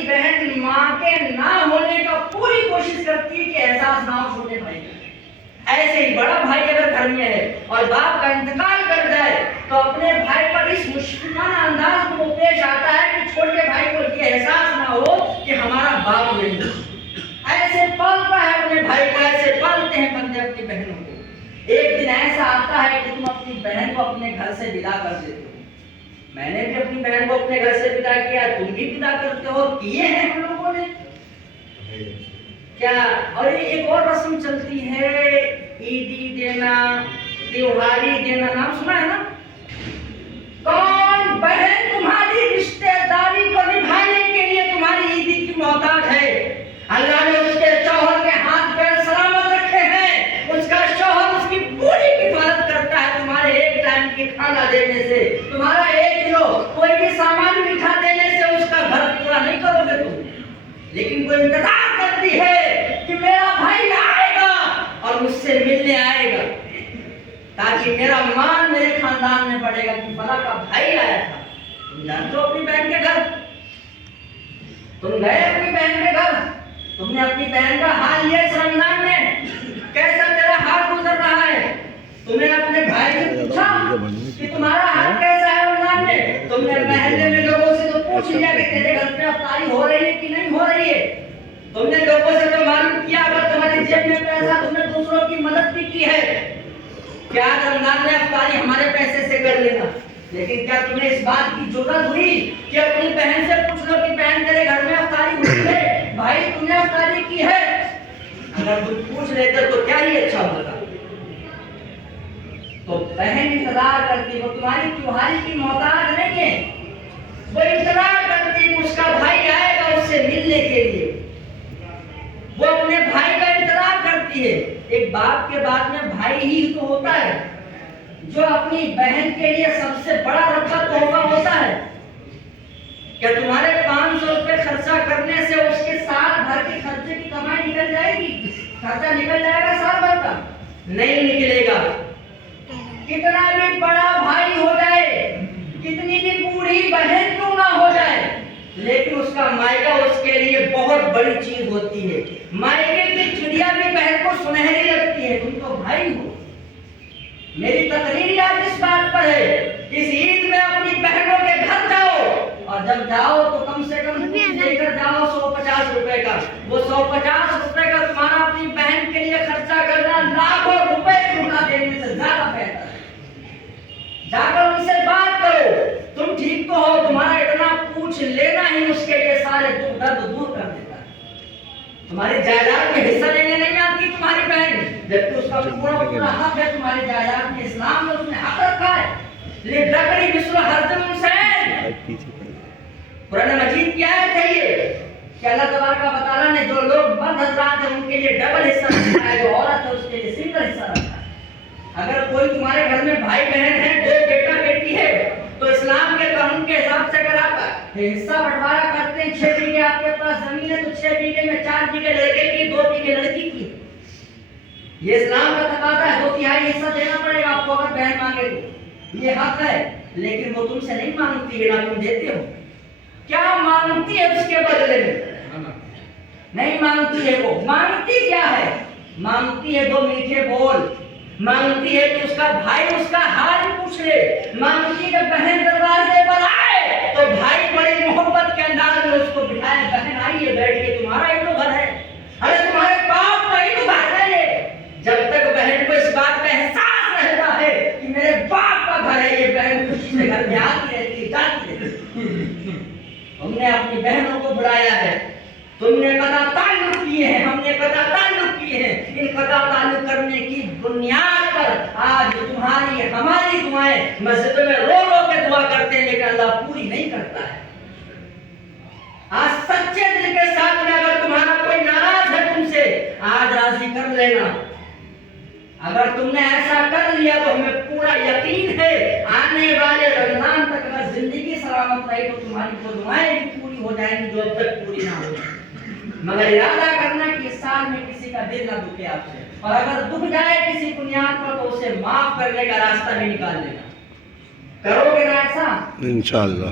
بڑی بہن ماں کے نہ ہونے کا پوری کوشش کرتی ہے کہ احساس نہ ہو چھوٹے بھائی کا. ایسے ہی بڑا بھائی اگر گھر میں ہے اور باپ کا انتقال کر جائے تو اپنے بھائی پر اس مشفقانہ انداز میں پیش آتا ہے کہ چھوٹے بھائی کو یہ احساس نہ ہو کہ ہمارا باپ نہیں. ایسے پالتا ہے اپنے بھائی کو, ایسے پالتے ہیں بندے اپنی بہنوں کو. ایک دن ایسا آتا ہے کہ تم اپنی بہن کو اپنے گھر سے ودا کر دیتے ہو. میں نے بھی اپنی بہن کو اپنے گھر سے ودا کیا, تم بھی ودا کرتے ہو, کیے ہیں ہم لوگوں نے کیا. اور ایک اور رسم چلتی ہے, عیدی دینا, تیوہاری دینا, نام سنا ہے نا. کون بہن تمہاری رشتہ داری کو نبھانے کے لیے تمہاری عیدی کی محتاج ہے؟ اللہ نے اس کے شوہر کے ہاتھ پیر سلامت رکھے ہیں, اس کا شوہر اس کی پوری کفالت کرتا ہے. تمہارے ایک ٹائم کی کھانا دینے سے, تمہارا ایک کلو کوئی بھی سامان میٹھا دینے سے اس کا گھر پورا نہیں کرو گے تم. لیکن وہ انتظار کرتی ہے کہ میرا بھائی آئے گا اور مجھ سے ملنے آئے گا, تاکہ میرا مان میرے خاندان میں بڑھے گا کہ فلاں کا بھائی آیا تھا. تم جانتے ہو اپنی بہن کے گھر, تم گئے اپنی بہن کے گھر, تم نے اپنی بہن کا حال لیا اس رمضان میں, کیسا تیرا حال گزر رہا ہے. تم نے اپنے بھائی سے پوچھا کہ تمہارا حال کیسا ہے رمضان میں. تم نے محلے میں لوگوں سے تو پوچھ لیا کہ تیرے گھر پہ افطاری ہو رہی ہے کہ نہیں ہو رہی ہے. تم نے لوگوں سے تو معلوم کیا, اگر تمہاری جیب میں پیسہ, تم نے دوسروں کی مدد بھی کی ہے. کیا رمضان میں افطاری ہمارے پیسے سے کر لینا, لیکن کیا تمہیں اس بات کی ضرورت ہوئی کہ اپنی بہن سے پوچھ لو کہ بہن تیرے گھر میں افطاری ہوئی ہے, بھائی تم نے افطاری کی ہے. اگر تم پوچھ لیتے تو کیا ہی اچھا ہوتا. تو بہن انتظار کرتی, وہ تمہاری تیوہاری کی محتاج نہیں ہے, وہ انتظار کرتی اس کا بھائی آئے گا اس سے ملنے کے لیے. وہ اپنے بھائی کا انتظار کرتی ہے. ایک باپ کے بعد میں بھائی ہی تو ہوتا ہے جو اپنی بہن کے لیے سب سے بڑا رکھا تحفہ ہوتا ہے. کیا تمہارے 500 روپے خرچہ کرنے سے اس کے سال بھر کے خرچے کی کمائی نکل جائے گی؟ خرچہ نکل جائے گا سال بھر کا؟ نہیں نکلے گا. کتنا بھی بڑا بھائی ہو جائے, کتنی بھی بوڑھی بہن کیوں نہ ہو جائے, لیکن اس کا مائکہ اس کے لیے بہت بڑی چیز ہوتی ہے. مائکے کی چڑیا بھی بہن کو سنہری لگتی ہے. تم تو بھائی ہو. میری تقریر آج اس بات پر ہے, اس عید میں اپنی بہنوں کے گھر جاؤ, اور جب جاؤ تو کم سے کم لے کر جاؤ 150 روپے کا. وہ 150 روپے کا تمہارا اپنی بہن کے لیے خرچہ کرنا لاکھوں روپے روپا دینے سے زیادہ بہتر ہے. جا کر ان سے بات کرو, تم ٹھیک تو ہو, تمہارا اتنا پوچھ لینا ہی اس کے لیے سارے دکھ درد دور کر دیتا ہے. تمہاری جائیداد میں حصہ لینے نہیں آتی تمہاری بہن, جبکہ اس کا پورا حق ہے تمہاری جائیداد میں. اسلام نے اس نے حق رکھا ہے. للذکر مثل حظ الانثیین, قرآن مجید کی آیت ہے یہ کہ اللہ تبارک و تعالیٰ نے جو لوگ مرد حضرات ہیں ان کے لیے ڈبل حصہ رکھا ہے, جو عورت ہے اس کے لیے سنگل حصہ رکھا ہے. اگر کوئی تمہارے گھر میں بھائی بہن ہے, 2 بیٹا بیٹی ہے, تو اسلام کے قانون کے حساب سے اگر آپ حصہ بٹوارا کرتے ہیں, 6 بیگھے آپ کے پاس زمین ہے تو 6 بیگھے میں 4 بیگھے لڑکے کی, 2 بیگھے لڑکی کی. یہ اسلام کا تقاضا ہے. 2/3 حصہ دینا پڑے گا آپ کو اگر بہن مانگے تو, یہ حق ہے. لیکن وہ تم سے نہیں مانگتی ہے, نہ تم دیتے ہو. کیا مانگتی ہے اس کے بدلے میں؟ نہیں مانگتی ہے. وہ مانگتی کیا ہے؟ مانگتی ہے 2 میٹھے بول, مانگتی ہے کہ اس کا بھائی اس کا حال پوچھ لے, مانگتی ہے کہ بہن دروازے پر آئے تو بھائی بڑی محبت کے انداز میں اس کو بٹھائے, بہن آئیے بیٹھیے, تمہارا ہی تو گھر ہے, ارے تمہارے باپ کا ہی تو گھر ہے یہ. جب تک بہن کو اس بات کا احساس رہتا ہے کہ میرے باپ کا گھر ہے, یہ بہن خوشی سے گھر میں آتی رہتی ہے, جاتی رہتی ہے. ہم نے اپنی بہنوں کو بلایا ہے, تم نے قطع تعلق کیے ہیں, ہم نے قطع تعلق کیے ہیں. ان قطع تعلق کرنے کی بنیاد پر آج تمہاری ہماری دعائیں مسجد میں رو رو کے دعا کرتے ہیں, لیکن اللہ پوری نہیں کرتا ہے. آج سچے دل کے ساتھ میں اگر تمہارا کوئی ناراض ہے تم سے, آج راضی کر لینا. اگر تم نے ایسا کر لیا تو ہمیں پورا یقین ہے آنے والے رمضان تک اگر زندگی سلامت رہی تو تمہاری وہ دعائیں بھی پوری ہو جائیں گی جو اب تک پوری نہ ہو جائیں. مگر ارادہ کرنا کہ اس سال میں کسی کا دل نہ دکھے آپ سے, اور اگر دکھ جائے کسی بنیاد پر تو اسے معاف کرنے کا راستہ بھی نکال لینا. کرو گے نا ایسا؟ انشاءاللہ.